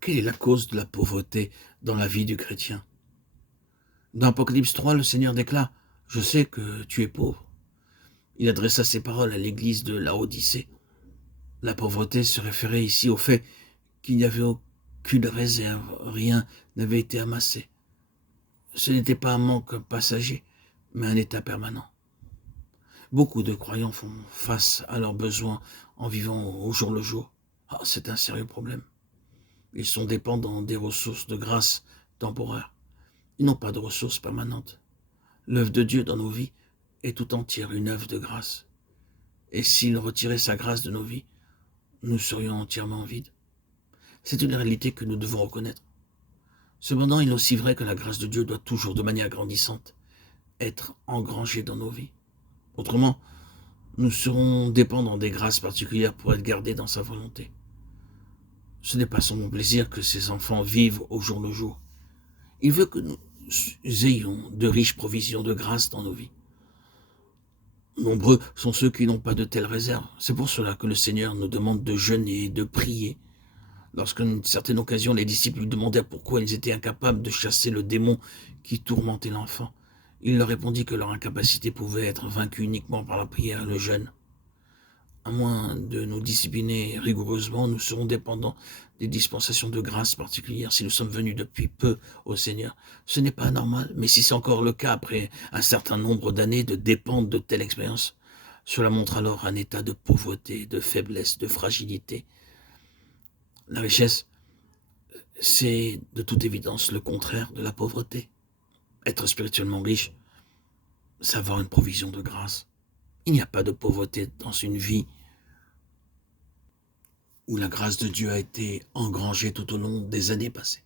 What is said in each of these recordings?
Quelle est la cause de la pauvreté dans la vie du chrétien? Dans Apocalypse 3, le Seigneur déclare: « Je sais que tu es pauvre ». Il adressa ces paroles à l'église de Laodicée. La pauvreté se référait ici au fait qu'il n'y avait aucune réserve, rien n'avait été amassé. Ce n'était pas un manque passager, mais un état permanent. Beaucoup de croyants font face à leurs besoins en vivant au jour le jour. C'est un sérieux problème. Ils sont dépendants des ressources de grâce temporaires. Ils n'ont pas de ressources permanentes. L'œuvre de Dieu dans nos vies est tout entière une œuvre de grâce. Et s'il retirait sa grâce de nos vies, nous serions entièrement vides. C'est une réalité que nous devons reconnaître. Cependant, il est aussi vrai que la grâce de Dieu doit toujours, de manière grandissante, être engrangée dans nos vies. Autrement, nous serons dépendants des grâces particulières pour être gardés dans sa volonté. Ce n'est pas son plaisir que ses enfants vivent au jour le jour. Il veut que nous ayons de riches provisions de grâce dans nos vies. Nombreux sont ceux qui n'ont pas de telles réserves. C'est pour cela que le Seigneur nous demande de jeûner, de prier. Lorsqu'à une certaine occasion, les disciples lui demandèrent pourquoi ils étaient incapables de chasser le démon qui tourmentait l'enfant, il leur répondit que leur incapacité pouvait être vaincue uniquement par la prière et le jeûne. À moins de nous discipliner rigoureusement, nous serons dépendants des dispensations de grâce particulières si nous sommes venus depuis peu au Seigneur. Ce n'est pas anormal, mais si c'est encore le cas après un certain nombre d'années de dépendre de telle expérience, cela montre alors un état de pauvreté, de faiblesse, de fragilité. La richesse, c'est de toute évidence le contraire de la pauvreté. Être spirituellement riche, c'est avoir une provision de grâce. Il n'y a pas de pauvreté dans une vie où la grâce de Dieu a été engrangée tout au long des années passées.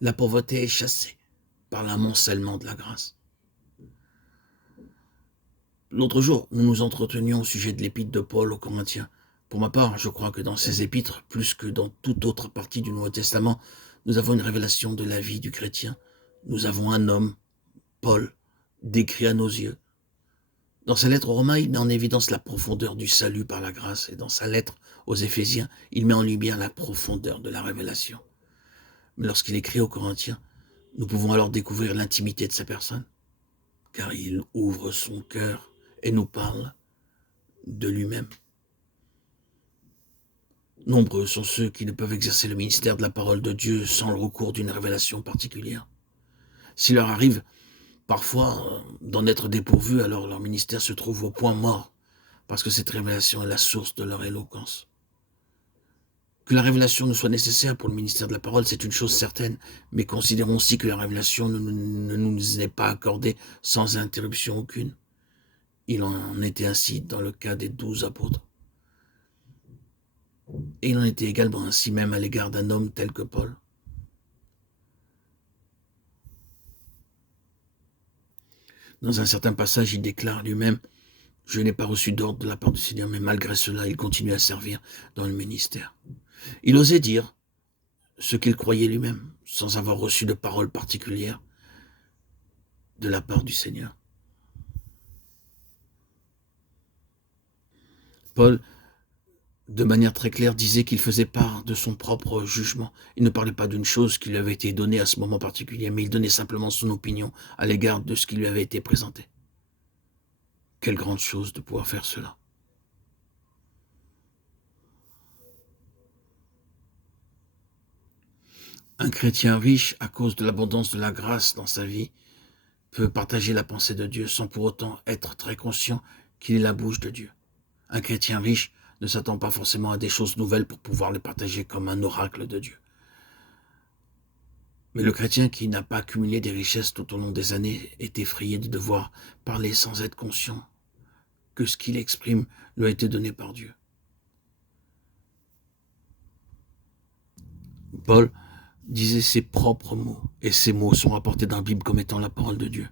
La pauvreté est chassée par l'amoncellement de la grâce. L'autre jour, nous nous entretenions au sujet de l'épître de Paul aux Corinthiens. Pour ma part, je crois que dans ces épîtres, plus que dans toute autre partie du Nouveau Testament, nous avons une révélation de la vie du chrétien. Nous avons un homme, Paul, décrit à nos yeux. Dans sa lettre aux Romains, il met en évidence la profondeur du salut par la grâce, et dans sa lettre aux Éphésiens, il met en lumière la profondeur de la révélation. Mais lorsqu'il écrit aux Corinthiens, nous pouvons alors découvrir l'intimité de sa personne, car il ouvre son cœur et nous parle de lui-même. Nombreux sont ceux qui ne peuvent exercer le ministère de la parole de Dieu sans le recours d'une révélation particulière. S'il leur arrive parfois d'en être dépourvus, alors leur ministère se trouve au point mort, parce que cette révélation est la source de leur éloquence. Que la révélation nous soit nécessaire pour le ministère de la parole, c'est une chose certaine, mais considérons aussi que la révélation ne nous est pas accordée sans interruption aucune. Il en était ainsi dans le cas des 12 apôtres. Et il en était également ainsi même à l'égard d'un homme tel que Paul. Dans un certain passage, il déclare lui-même: « Je n'ai pas reçu d'ordre de la part du Seigneur, mais malgré cela, il continue à servir dans le ministère. » Il osait dire ce qu'il croyait lui-même, sans avoir reçu de parole particulière de la part du Seigneur. Paul, de manière très claire, disait qu'il faisait part de son propre jugement. Il ne parlait pas d'une chose qui lui avait été donnée à ce moment particulier, mais il donnait simplement son opinion à l'égard de ce qui lui avait été présenté. Quelle grande chose de pouvoir faire cela. Un chrétien riche, à cause de l'abondance de la grâce dans sa vie, peut partager la pensée de Dieu sans pour autant être très conscient qu'il est la bouche de Dieu. Un chrétien riche ne s'attend pas forcément à des choses nouvelles pour pouvoir les partager comme un oracle de Dieu. Mais le chrétien qui n'a pas accumulé des richesses tout au long des années est effrayé de devoir parler sans être conscient que ce qu'il exprime lui a été donné par Dieu. Paul disait ses propres mots, et ces mots sont rapportés dans la Bible comme étant la parole de Dieu.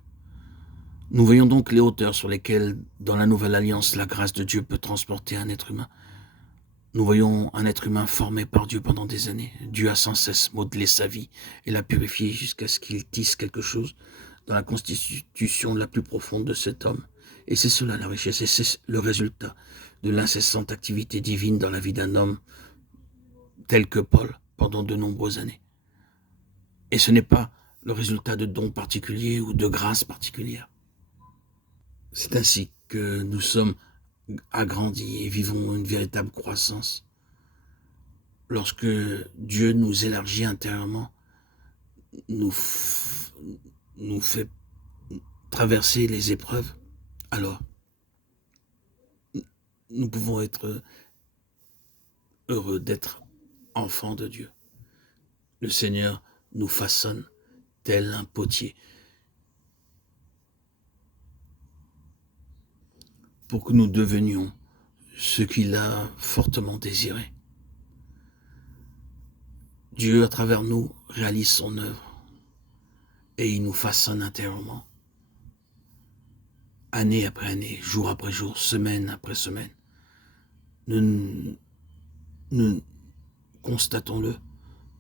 Nous voyons donc les hauteurs sur lesquelles, dans la Nouvelle Alliance, la grâce de Dieu peut transporter un être humain. Nous voyons un être humain formé par Dieu pendant des années. Dieu a sans cesse modelé sa vie et l'a purifié jusqu'à ce qu'il tisse quelque chose dans la constitution la plus profonde de cet homme. Et c'est cela la richesse, et c'est le résultat de l'incessante activité divine dans la vie d'un homme tel que Paul. pendant de nombreuses années. Et ce n'est pas le résultat de dons particuliers ou de grâces particulières. C'est ainsi que nous sommes agrandis et vivons une véritable croissance. Lorsque Dieu nous élargit intérieurement, nous, nous fait traverser les épreuves, alors nous pouvons être heureux d'être enfants de Dieu. Le Seigneur nous façonne tel un potier pour que nous devenions ce qu'il a fortement désiré. Dieu, à travers nous, réalise son œuvre et il nous façonne intérieurement. Année après année, jour après jour, semaine après semaine. Nous constatons-le,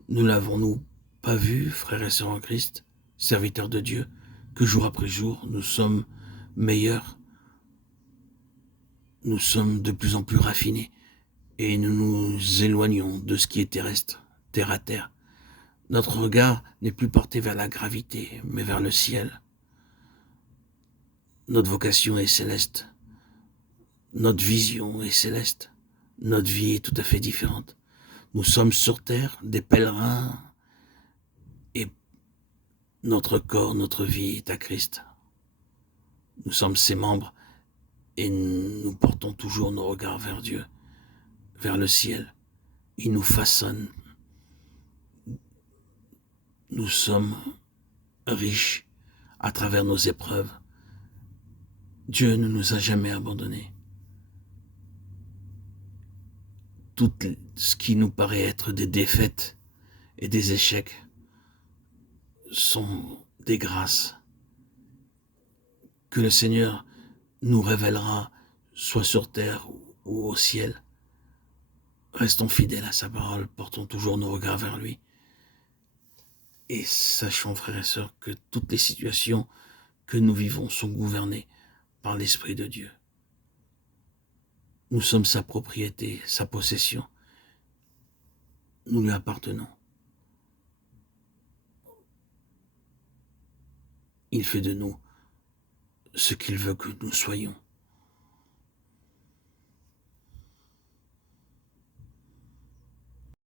ne l'avons-nous pas vu, frères et sœurs en Christ, serviteurs de Dieu, que jour après jour, nous sommes meilleurs, nous sommes de plus en plus raffinés et nous nous éloignons de ce qui est terrestre, terre à terre. Notre regard n'est plus porté vers la gravité, mais vers le ciel. Notre vocation est céleste. Notre vision est céleste. Notre vie est tout à fait différente. Nous sommes sur terre des pèlerins et notre corps, notre vie est à Christ. Nous sommes ses membres et nous portons toujours nos regards vers Dieu, vers le ciel. Il nous façonne. Nous sommes riches à travers nos épreuves. Dieu ne nous a jamais abandonnés. Tout ce qui nous paraît être des défaites et des échecs sont des grâces que le Seigneur nous révélera, soit sur terre ou au ciel. Restons fidèles à sa parole, portons toujours nos regards vers lui. Et sachons, frères et sœurs, que toutes les situations que nous vivons sont gouvernées par l'Esprit de Dieu. Nous sommes sa propriété, sa possession. Nous lui appartenons. Il fait de nous ce qu'il veut que nous soyons.